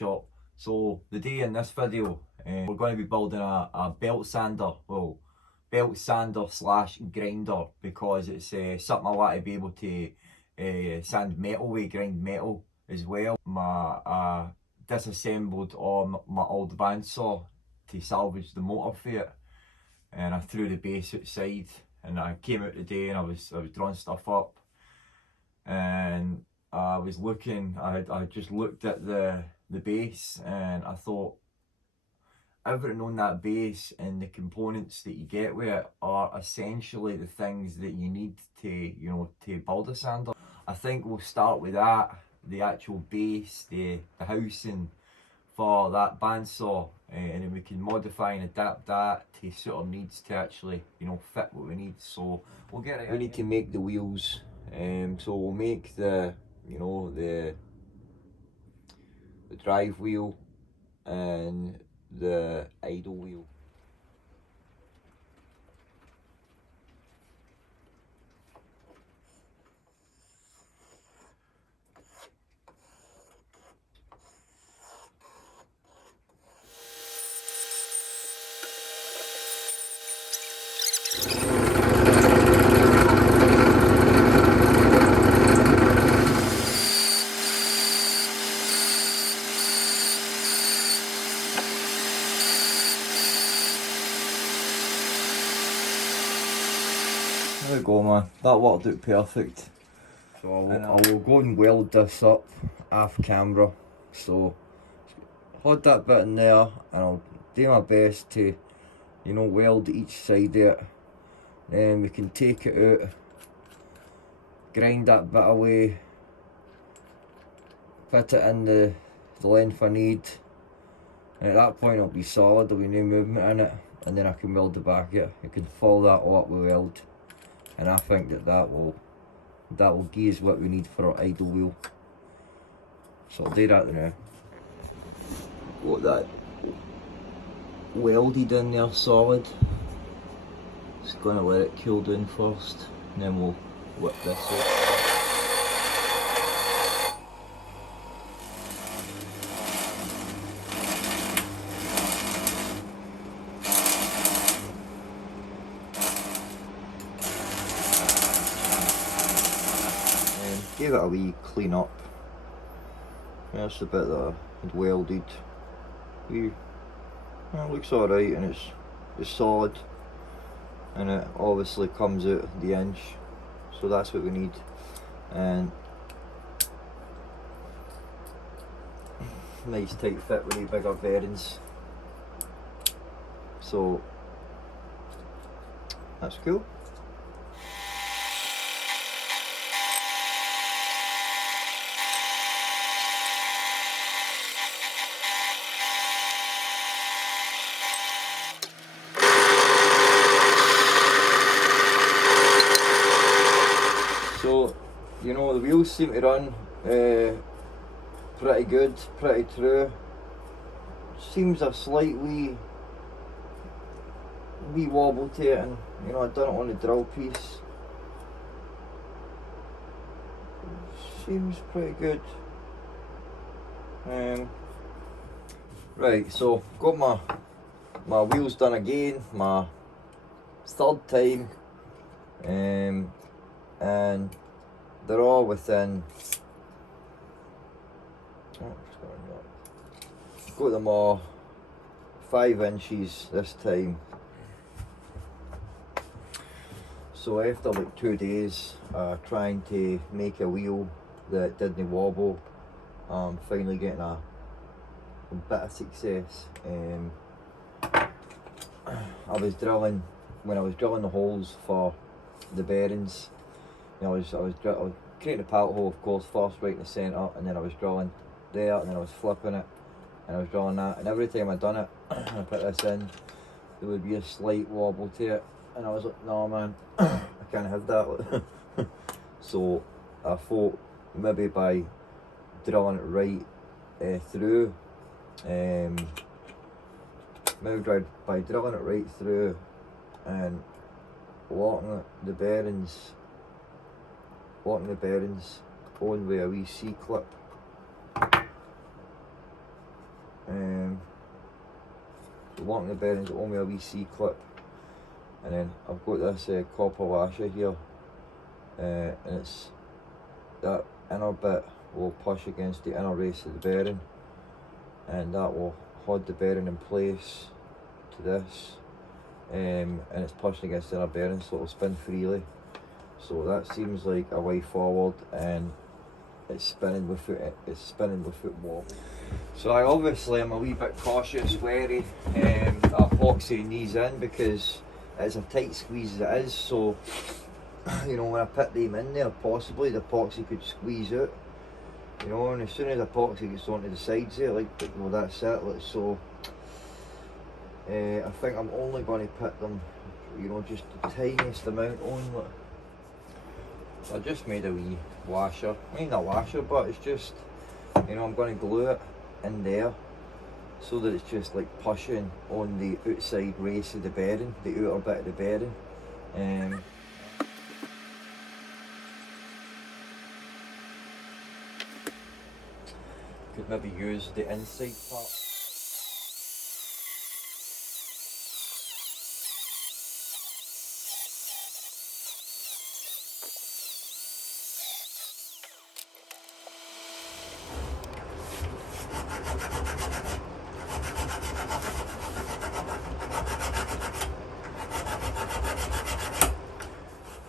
workshop. So the day in this video, we're going to be building a belt sander. Well, belt sander slash grinder, because it's something I want to be able to sand metal with, grind metal as well. I disassembled all my old bandsaw to salvage the motor for it, and I threw the base outside, and I came out today and I was drawing stuff up, and I was looking, I just looked at the base, and I thought everything on that base and the components that you get with it are essentially the things that you need to, to build a sander. I think we'll start with that, the actual base, the housing for that bandsaw, and then we can modify and adapt that to suit our needs to actually, fit what we need. So we'll get it. We need to make the wheels, so we'll make the, the drive wheel and the idle wheel. There we go, man, that worked out perfect. So I will go and weld this up off camera. So hold that bit in there, and I'll do my best to, weld each side of it. Then we can take it out, grind that bit away, fit it in the length I need, and at that point it'll be solid, there'll be no movement in it, and then I can weld the back of it. I can follow that all up with weld, and I think that will give us what we need for our idle wheel. So I'll do that now. Got that welded in there solid. Just gonna let it cool down first, and then we'll whip this out. Give it a wee clean up. That's the bit that I had welded. It looks alright, and it's solid, and it obviously comes out the inch, so that's what we need. And nice tight fit with the bigger bearings, so that's cool. So, the wheels seem to run pretty good, pretty true. Seems a slight wee wobble to it, and I done it on the drill piece. Seems pretty good. Right, so got my wheels done again, my third time, and they're all within, got them all 5 inches this time. So after like 2 days trying to make a wheel that didn't wobble, finally getting a bit of success. I was drilling, when I was drilling the holes for the bearings, I was creating a pallet hole, of course, first right in the centre, and then I was drilling there, and then I was flipping it, and I was drilling that, and every time I done it, I put this in, there would be a slight wobble to it, and I was like, no man, I can't have that. So I thought maybe by drilling it right through, maybe by drilling it right through and locking the bearings on with a wee C-clip, locking the bearings only a wee C-clip, and then I've got this copper lasher here, and it's that inner bit will push against the inner race of the bearing, and that will hold the bearing in place to this, and it's pushing against the inner bearing so it'll spin freely. So that seems like a way forward, and it's spinning with it wobble. So I obviously am a wee bit cautious, wary, epoxying these in because it's a tight squeeze as it is. So you know, when I put them in there, possibly the epoxy could squeeze out. You know, and as soon as the epoxy gets onto the sides there, like, you know, that's it. Like, so I think I'm only going to put them, you know, just the tiniest amount on. Like, I just made a wee washer. I mean, a washer, but it's just, you know, I'm going to glue it in there so that it's just like pushing on the outside race of the bearing, the outer bit of the bearing. Could maybe use the inside part.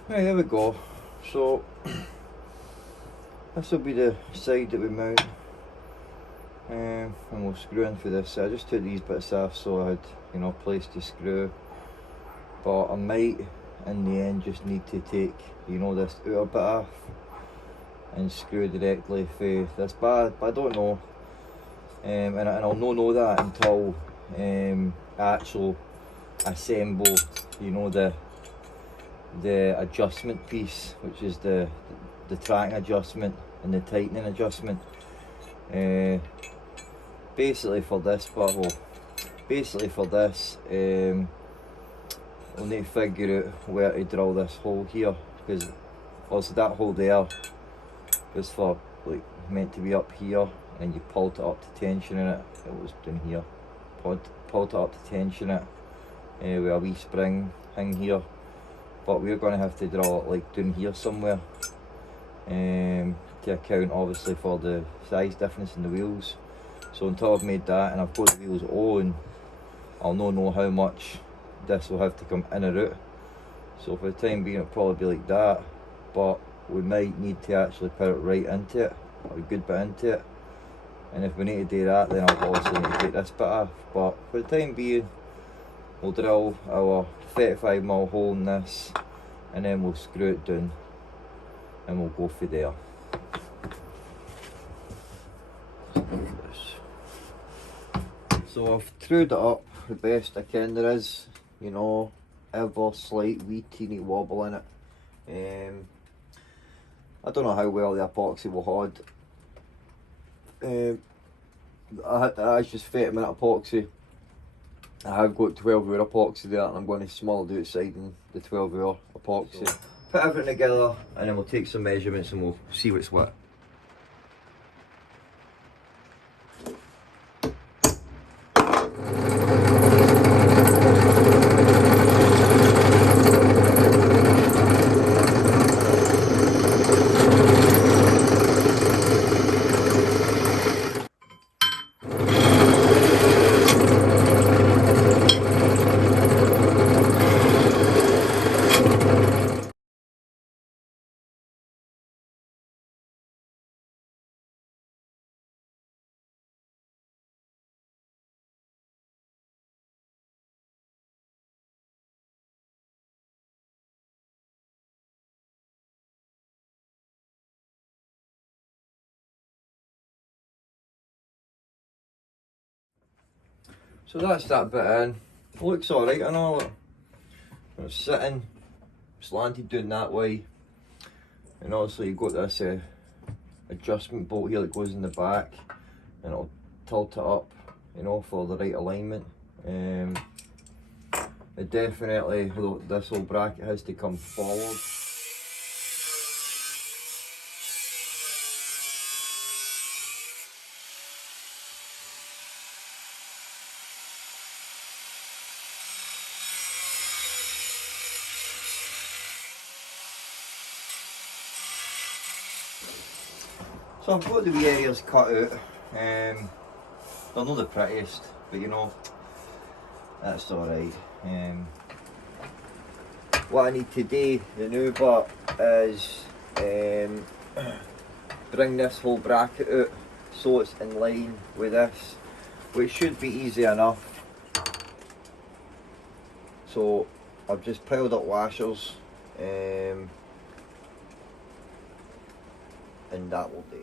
Right, there we go. So this will be the side that we mount, and we'll screw in for this. I just took these bits off so I had, you know, place to screw, but I might in the end just need to take, you know, this outer bit off and screw directly for this, but I don't know, and I'll not know that until I actually assemble, you know, the adjustment piece, which is the tracking adjustment and the tightening adjustment. Basically for this, we'll need to figure out where to drill this hole here, because also that hole there was for, like, meant to be up here, and you pulled it up to tension in it. It was down here. Pulled it up to tension it with a wee spring thing here. But we're going to have to draw it like down here somewhere, to account obviously for the size difference in the wheels. So until I've made that and I've got the wheels on, I'll not know how much this will have to come in or out. So for the time being it'll probably be like that, but we might need to actually put it right into it, or a good bit into it. And if we need to do that, then I'll obviously need to take this bit off. But for the time being, we'll drill our 35mm hole in this, and then we'll screw it down, and we'll go for there. So I've trued it up the best I can. There is, you know, ever slight wee teeny wobble in it. I don't know how well the epoxy will hold. That's just 30-minute epoxy. I have got 12-hour epoxy there, and I'm going to small the outside in the 12-hour epoxy. So, put everything together, and then we'll take some measurements and we'll see what's what. So that's that bit in. It looks alright and all. It's sitting slanted down that way, and also you've got this adjustment bolt here that goes in the back, and it'll tilt it up, you know, for the right alignment. It definitely, this whole bracket has to come forward. So I've got the wee areas cut out. They're not the prettiest, but you know, that's alright. What I need to do, the new part, is bring this whole bracket out so it's in line with this, which should be easy enough. So I've just piled up washers, and that will do.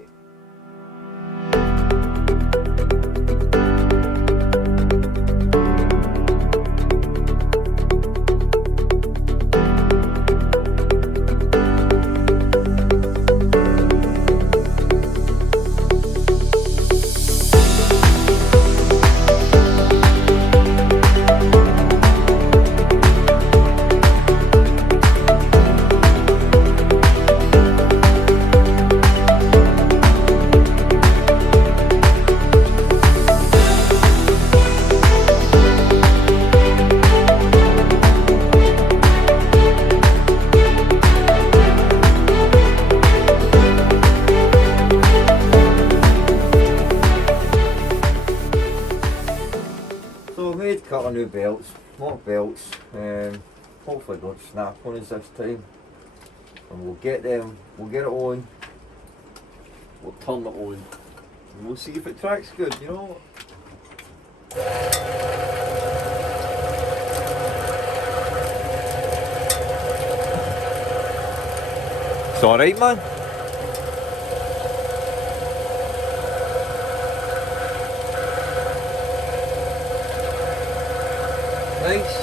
So I've made a couple of new belts, more belts, hopefully don't snap on us this time, and we'll get them, we'll get it on, we'll turn it on, and we'll see if it tracks good, you know. It's alright, man. Nice.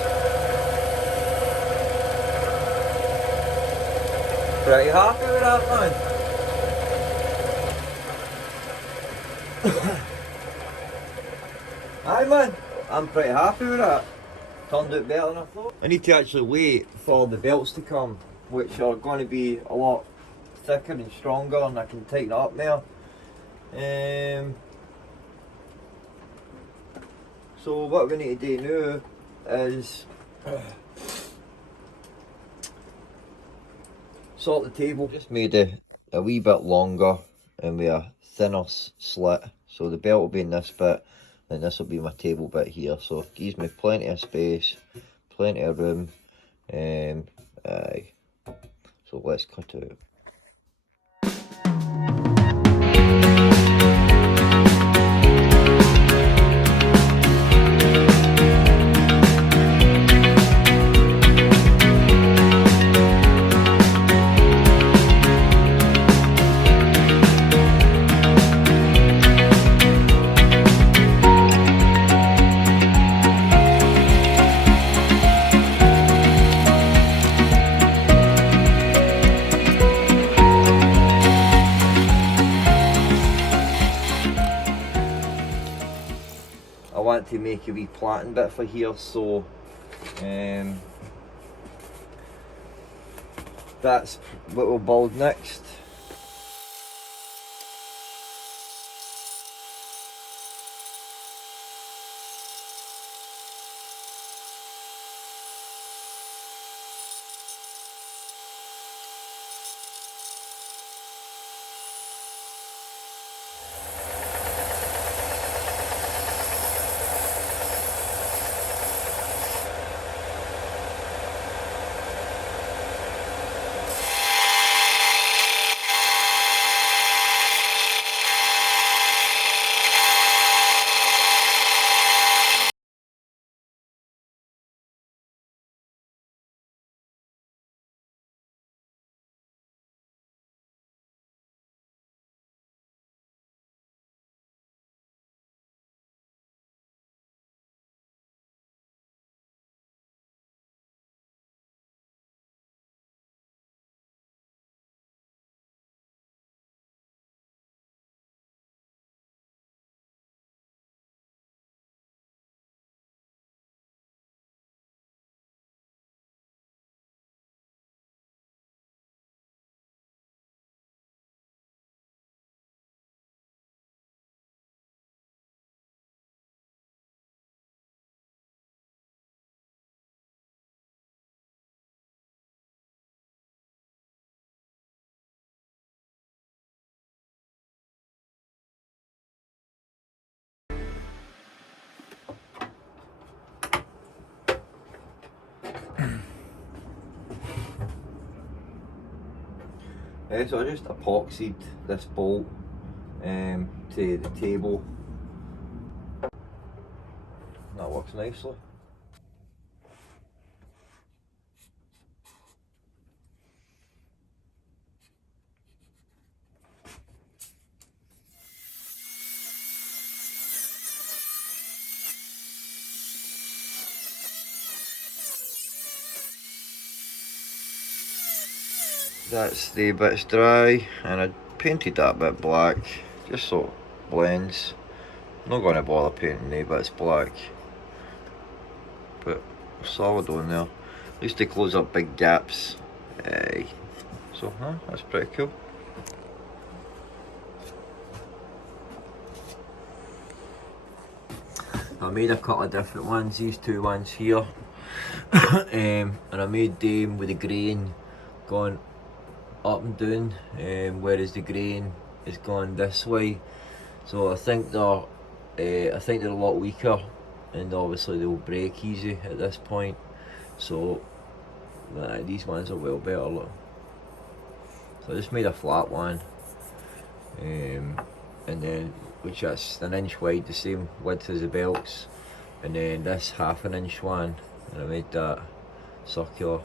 Pretty happy with that, man. Aye, man. I'm pretty happy with that. Turned out better than I thought. I need to actually wait for the belts to come, which are going to be a lot thicker and stronger, and I can tighten it up there. So what we need to do now is sort the table. Just made it a wee bit longer and with a thinner slit, so the belt will be in this bit and this will be my table bit here, so it gives me plenty of space, plenty of room. Aye. So let's cut it out. I want to make a wee platen bit for here, so that's what we'll build next. So I just epoxied this bolt to the table. That works nicely. That's the bits dry, and I painted that bit black just so it blends. I'm not going to bother painting the bits black, but solid on there. At least to close up big gaps. So that's pretty cool. I made a couple of different ones, these two ones here. And I made them with the grain going up and down, whereas the grain is going this way. So I think they're a lot weaker, and obviously they'll break easy at this point. So these ones are well better. Look. So I just made a flat one, and then which is an inch wide, the same width as the belts, and then this 1/2 inch one, and I made that circular.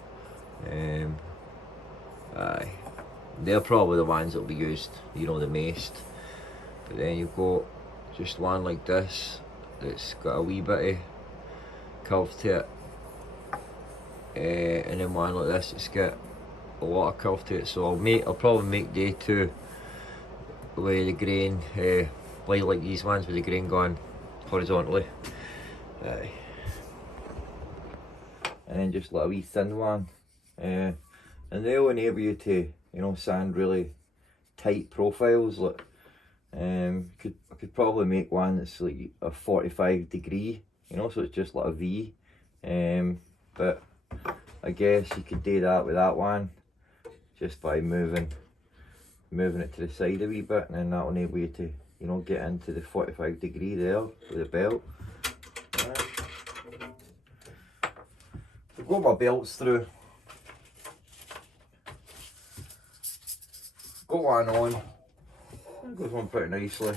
They're probably the ones that will be used, you know, the most. But then you've got just one like this that's got a wee bit of curve to it, and then one like this that's got a lot of curve to it. So I'll probably make day two with the grain like these ones with the grain going horizontally. And then just like a wee thin one, and they'll enable you to, you know, sand really tight profiles. Like, I could probably make one that's like a 45 degree, you know, so it's just like a V. But I guess you could do that with that one just by moving it to the side a wee bit, and then that'll enable you to, you know, get into the 45 degree there with the belt. I've got my belts through. Got one on. It goes on pretty nicely.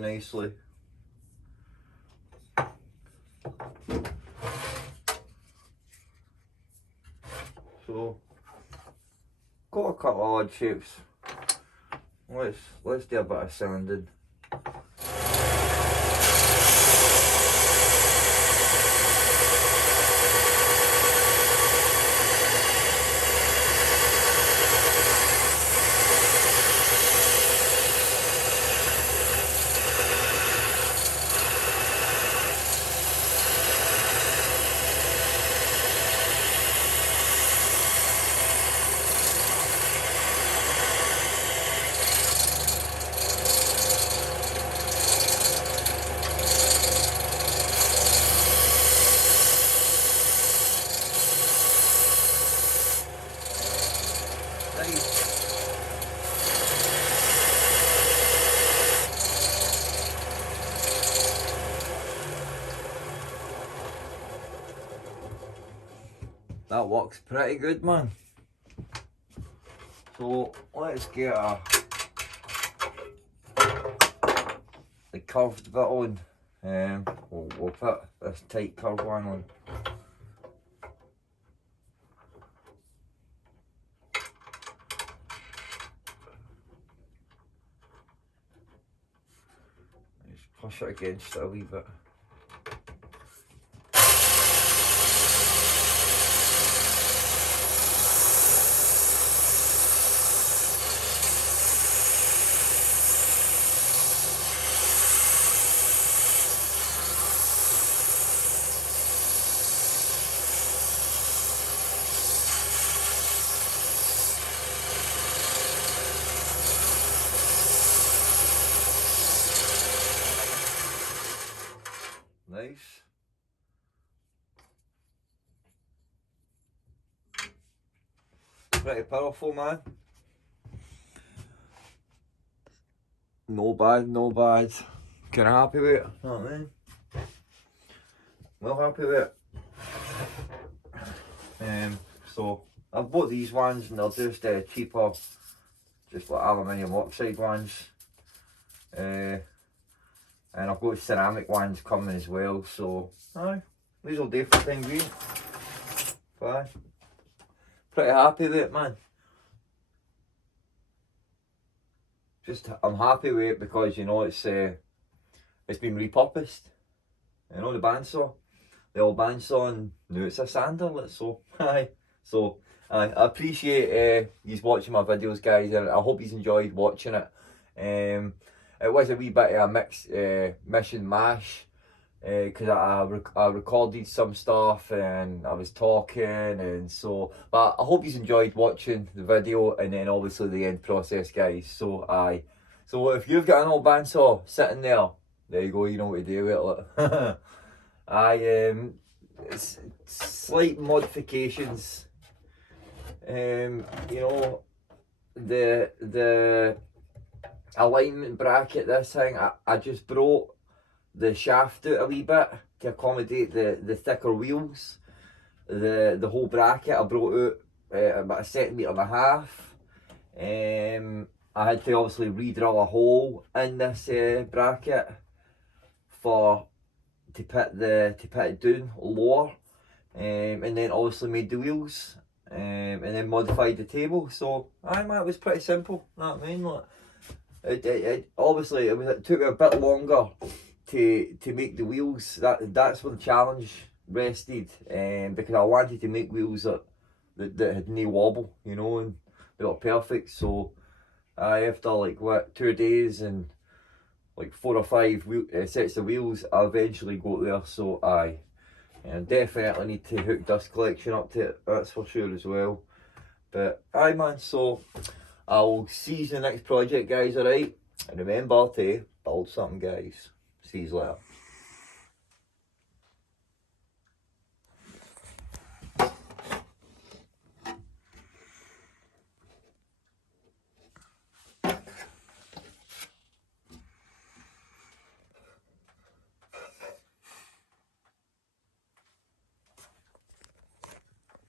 Nicely. So, got a couple of odd shapes. Let's do a bit of sanding. That works pretty good, man. So let's get the curved bit on. We'll put this tight curve one on. Just push it against it a wee bit. Nice. pretty powerful, man. No bad, no bad. Kinda happy with it, know what I mean? Well happy with it. So I've bought these ones and they're just cheaper, just like aluminium oxide ones. And I've got ceramic ones coming as well, so aye, these will do for the time being. Aye. Pretty happy with it, man. I'm happy with it because, you know, it's been repurposed. You know, the bandsaw, the old bandsaw, and now it's a sander. So aye, so I appreciate you watching my videos, guys, and I hope you enjoyed watching it. It was a wee bit of a mix, mission mash, because I recorded some stuff and I was talking, and so, but I hope you enjoyed watching the video and then obviously the end process, guys. So so if you've got an old bandsaw sitting there you go, you know what to do with it. It's slight modifications. You know, the alignment bracket, this thing, I just brought the shaft out a wee bit to accommodate the thicker wheels. The whole bracket I brought out about 1.5 centimetres. I had to obviously re-drill a hole in this bracket to put it down lower, and then obviously made the wheels, and then modified the table. So aye, man, it was pretty simple. You know what I mean? Like, it took me a bit longer to make the wheels. That's where the challenge rested, because I wanted to make wheels that had no wobble, you know, and they were perfect. So after like what, 2 days and like 4 or 5 sets of wheels, I eventually got there. So and definitely need to hook dust collection up to it, that's for sure as well. But aye, man, so I'll see you in the next project, guys, alright? And remember to build something, guys. See you later.